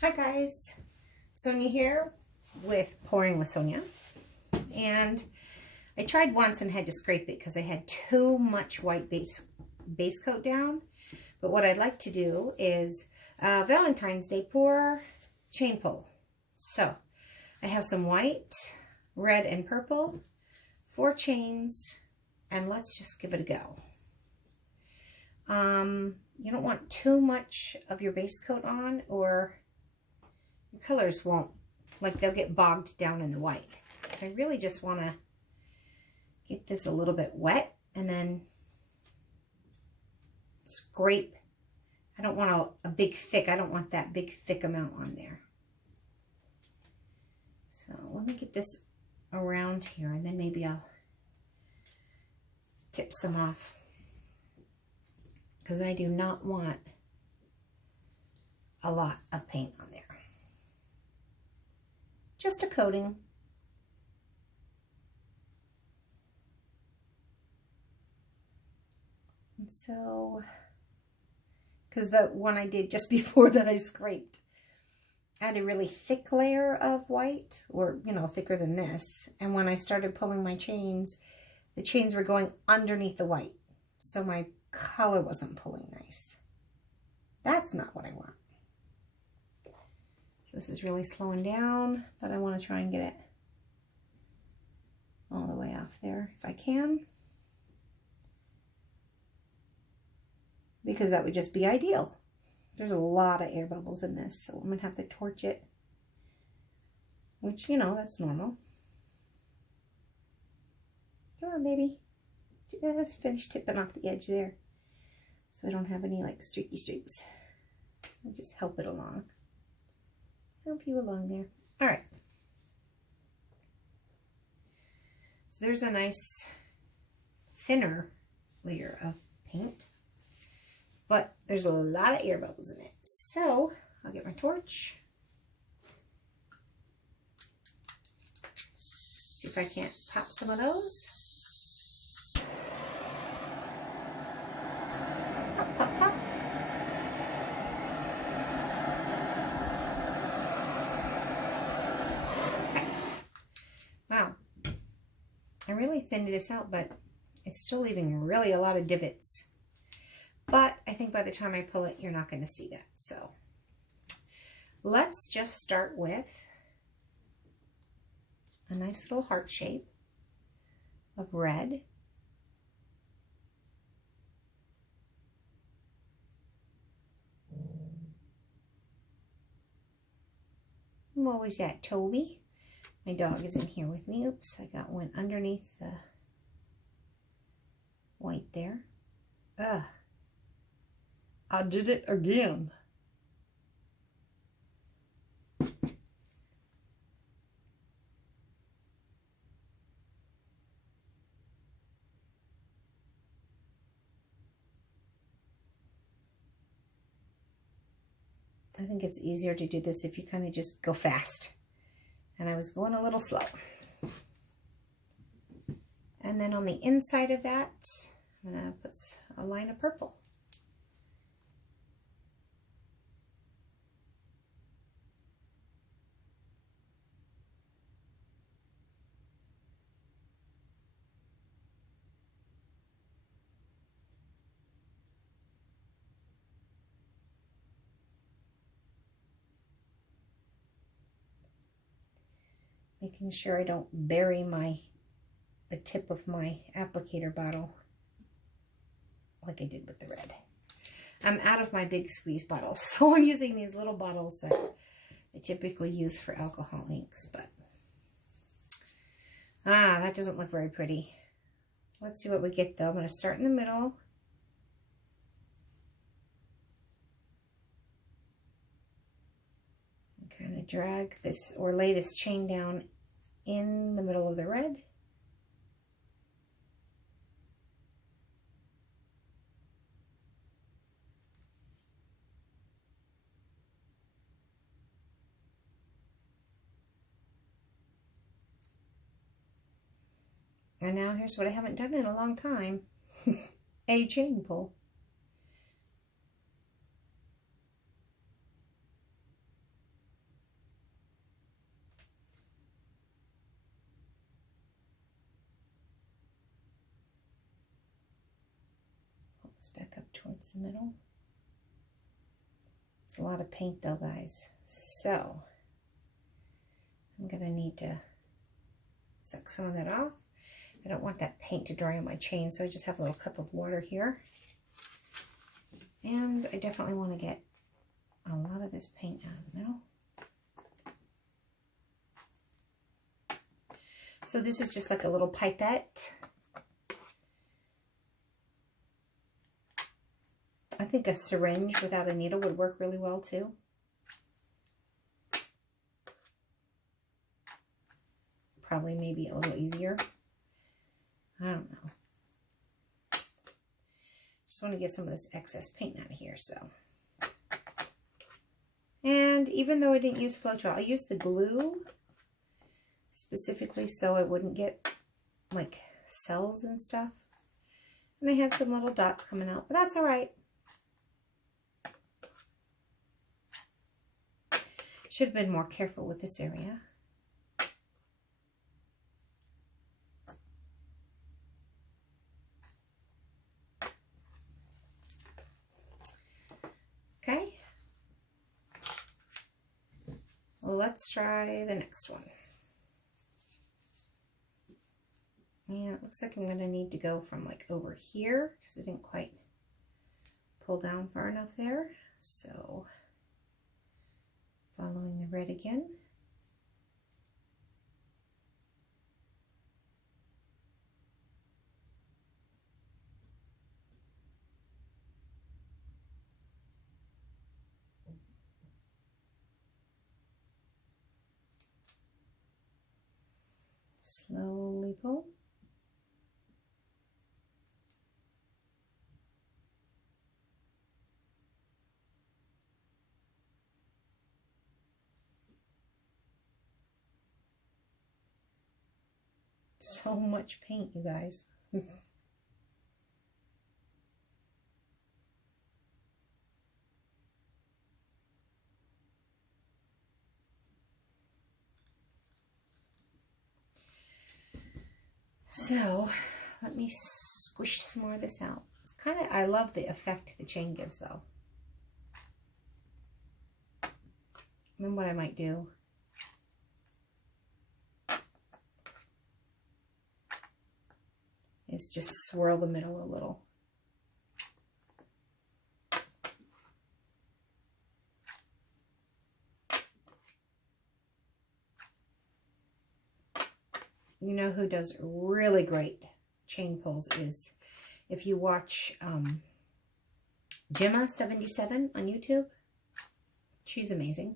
Hi guys, Sonia here with Pouring with Sonia, and I tried once and had to scrape it because I had too much white base coat down. But what I'd like to do is Valentine's Day pour chain pull. So I have some white, red, and purple, 4 chains, and let's just give it a go. You don't want too much of your base coat on, or your colors won't, like, they'll get bogged down in the white. So I really just want to get this a little bit wet and then scrape. I don't want a big thick, I don't want that big thick amount on there. So let me get this around here and then maybe I'll tip some off, because I do not want a lot of paint on there. Just a coating. And so, because the one I did just before that I scraped, I had a really thick layer of white, or, you know, thicker than this. And when I started pulling my chains, the chains were going underneath the white. So my color wasn't pulling nice. That's not what I want. So this is really slowing down, but I want to try and get it all the way off there if I can, because that would just be ideal. There's a lot of air bubbles in this, so I'm going to have to torch it, which, you know, that's normal. Come on, baby. Just finish tipping off the edge there so I don't have any, like, streaky streaks. I'll just help it along. Help you along there. All right. So there's a nice thinner layer of paint, but there's a lot of air bubbles in it. So I'll get my torch. See if I can't pop some of those. Pop, pop, pop. Wow, I really thinned this out, but it's still leaving really a lot of divots. But I think by the time I pull it, you're not going to see that. So let's just start with a nice little heart shape of red. What was that, Toby? My dog is in here with me. Oops, I got one underneath the white there. Ugh. I did it again. I think it's easier to do this if you kind of just go fast. And I was going a little slow. And then on the inside of that, I'm going to put a line of purple. Making sure I don't bury the tip of my applicator bottle like I did with the red. I'm out of my big squeeze bottles, so I'm using these little bottles that I typically use for alcohol inks, but that doesn't look very pretty. Let's see what we get though. I'm going to start in the middle. Kind of drag this or lay this chain down in the middle of the red. And now here's what I haven't done in a long time. A chain pull. Goes back up towards the middle. It's a lot of paint though, guys. So I'm gonna need to suck some of that off. I don't want that paint to dry on my chain, so I just have a little cup of water here. And I definitely want to get a lot of this paint out of the middle. So this is just like a little pipette. I think a syringe without a needle would work really well too. Probably maybe a little easier. I don't know. Just want to get some of this excess paint out of here, so. And even though I didn't use Floetrol, I used the glue specifically so I wouldn't get like cells and stuff. And I have some little dots coming out, but that's all right. Should have been more careful with this area. Okay. Well, let's try the next one. And it looks like I'm going to need to go from like over here because I didn't quite pull down far enough there. So following the red again. Slowly pull. So much paint, you guys. So let me squish some more of this out. It's kind of, I love the effect the chain gives though. Then what I might do is just swirl the middle a little. You know who does really great chain pulls is if you watch Gemma77 on YouTube. She's amazing.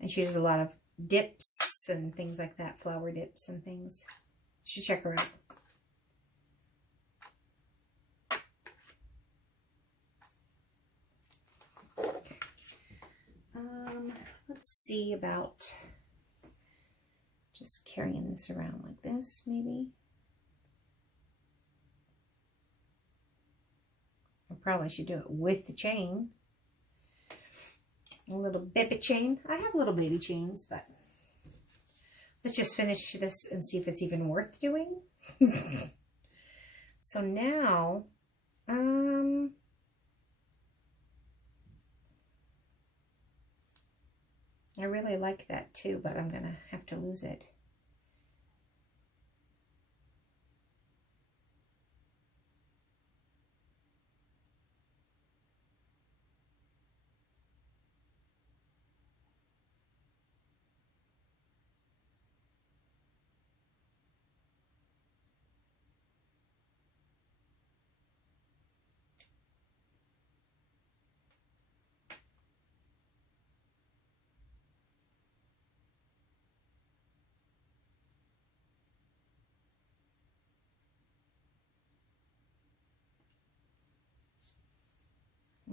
And she does a lot of dips and things like that, flower dips and things. You should check her out. Okay. Let's see about just carrying this around like this, maybe. I probably should do it with the chain. A little baby chain. I have little baby chains, but let's just finish this and see if it's even worth doing. So now, I really like that too, but I'm gonna have to lose it.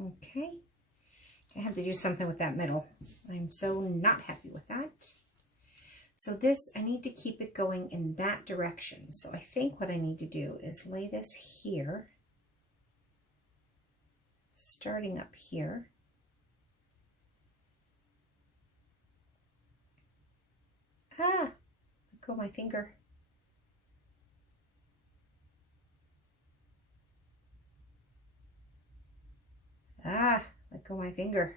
Okay, I have to do something with that middle. I'm so not happy with that. So this, I need to keep it going in that direction. So I think what I need to do is lay this here, starting up here. Ah, let go my finger. go my finger.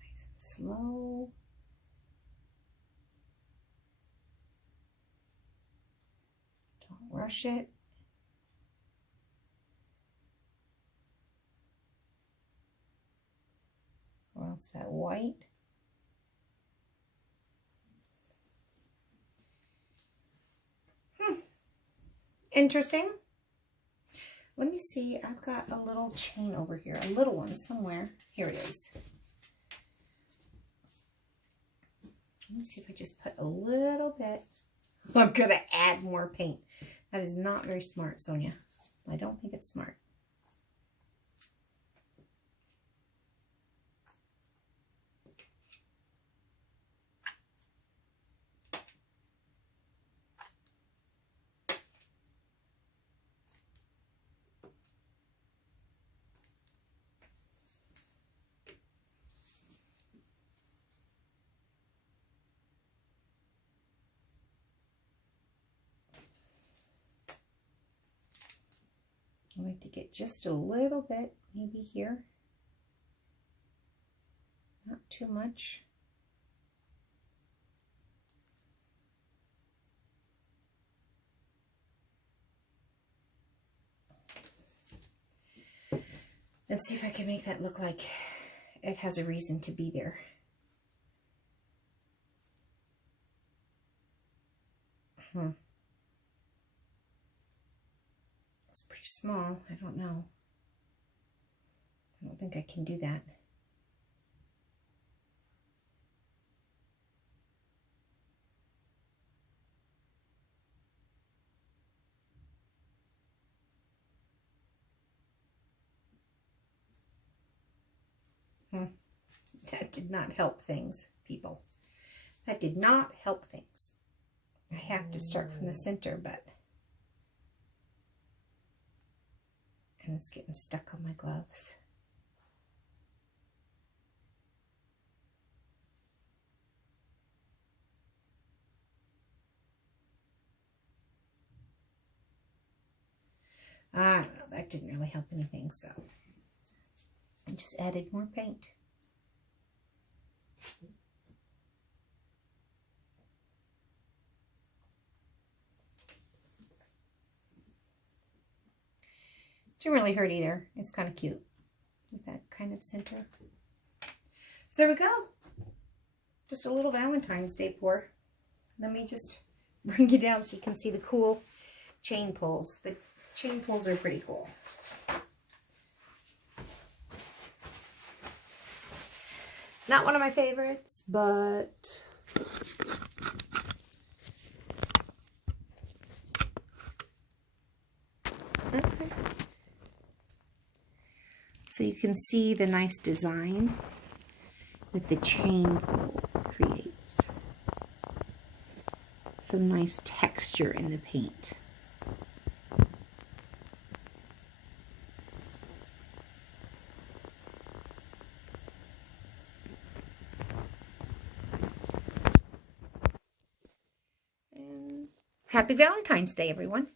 Nice and slow. Don't rush it. Or else that white. Interesting. Let me see. I've got a little chain over here. A little one somewhere. Here it is. Let me see if I just put a little bit. I'm going to add more paint. That is not very smart, Sonia. I don't think it's smart. I like to get just a little bit, maybe here. Not too much. Let's see if I can make that look like it has a reason to be there. It's pretty small. I don't know. I don't think I can do that. That did not help things, people. That did not help things. I have to start from the center, but... And it's getting stuck on my gloves. I don't know, that didn't really help anything, so I just added more paint. Didn't really hurt either. It's kind of cute with that kind of center. So there we go. Just a little Valentine's Day pour. Let me just bring you down so you can see the cool chain pulls. The chain pulls are pretty cool. Not one of my favorites, but okay. So you can see the nice design that the chain pull creates. Some nice texture in the paint. And happy Valentine's Day, everyone.